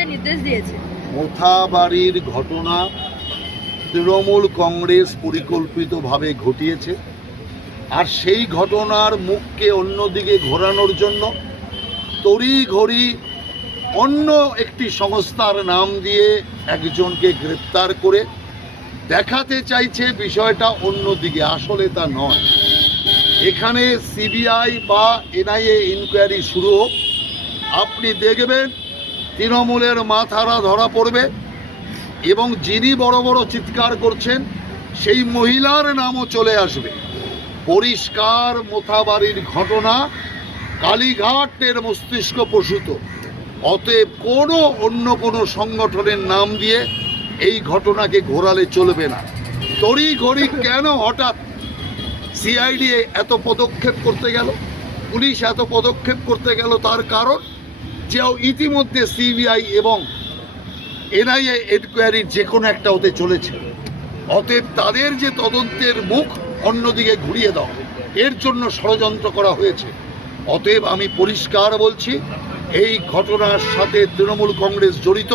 তদন্তের নির্দেশ দিয়েছে। মোথাবাড়ির ঘটনা তৃণমূল কংগ্রেস পরিকল্পিতভাবে ঘটিয়েছে, আর সেই ঘটনার মুখকে অন্যদিকে ঘোরানোর জন্য তড়িঘড়ি অন্য একটি সংস্থার নাম দিয়ে একজনকে গ্রেপ্তার করে দেখাতে চাইছে বিষয়টা অন্যদিকে। আসলে তা নয়। এখানে সিবিআই বা এনআইএ ইনকোয়ারি শুরু হোক, আপনি দেখবেন তৃণমূলের মাথারা ধরা পড়বে এবং যিনি বড় বড় চিৎকার করছেন সেই মহিলার নামও চলে আসবে। পরিষ্কার মোথাবাড়ির ঘটনা কালীঘাটের মস্তিষ্ক প্রসূত। অতএব অন্য কোনো সংগঠনের নাম দিয়ে এই ঘটনাকে ঘোরালে চলবে না। তড়িঘড়ি কেন হঠাৎ সিআইডি এত পদক্ষেপ করতে গেল, পুলিশ এত পদক্ষেপ করতে গেল? তার কারণ যে ইতিমধ্যে সিবিআই এবং এনআইএ এনকোয়ারি যে কোনো একটা হতে চলেছে। অতএব তাদের যে তদন্তের মুখ অন্যদিকে ঘুরিয়ে দাও, এর জন্য ষড়যন্ত্র করা হয়েছে। অতএব আমি পরিষ্কার বলছি, এই ঘটনার সাথে তৃণমূল কংগ্রেস জড়িত।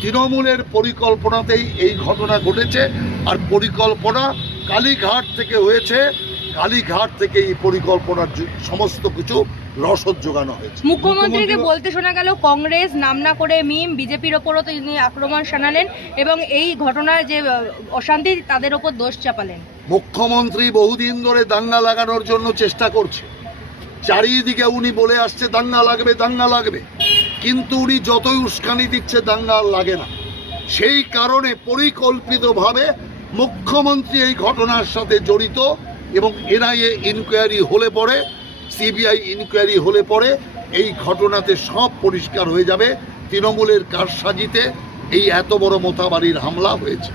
তৃণমূলের পরিকল্পনাতেই এই ঘটনা ঘটেছে, আর পরিকল্পনা কালীঘাট থেকে হয়েছে। কালীঘাট থেকে এই পরিকল্পনার সমস্ত কিছু রসদ জোগানো হয়েছে। মুখ্যমন্ত্রীকে বলতে শোনা গেল কংগ্রেস নাম না করে মিম, বিজেপির ওপরও তিনি আক্রমণ শানালেন এবং এই ঘটনার যে অশান্তি তাদের ওপর দোষ চাপালেন। মুখ্যমন্ত্রী বহুদিন ধরে দাঙ্গা লাগানোর জন্য চেষ্টা করছে। চারিদিকে উনি বলে আসছে দাঙ্গা লাগবে, দাঙ্গা লাগবে, কিন্তু উনি যতই উস্কানি দিচ্ছে দাঙ্গা লাগে না। সেই কারণে পরিকল্পিতভাবে মুখ্যমন্ত্রী এই ঘটনার সাথে জড়িত এবং এনআইএ ইনকোয়ারি হলে পরে, সিবিআই ইনকোয়ারি হলে পরে এই ঘটনাতে সব পরিষ্কার হয়ে যাবে তৃণমূলের কারসাজিতে এই এত বড় মোথাবাড়ির হামলা হয়েছে।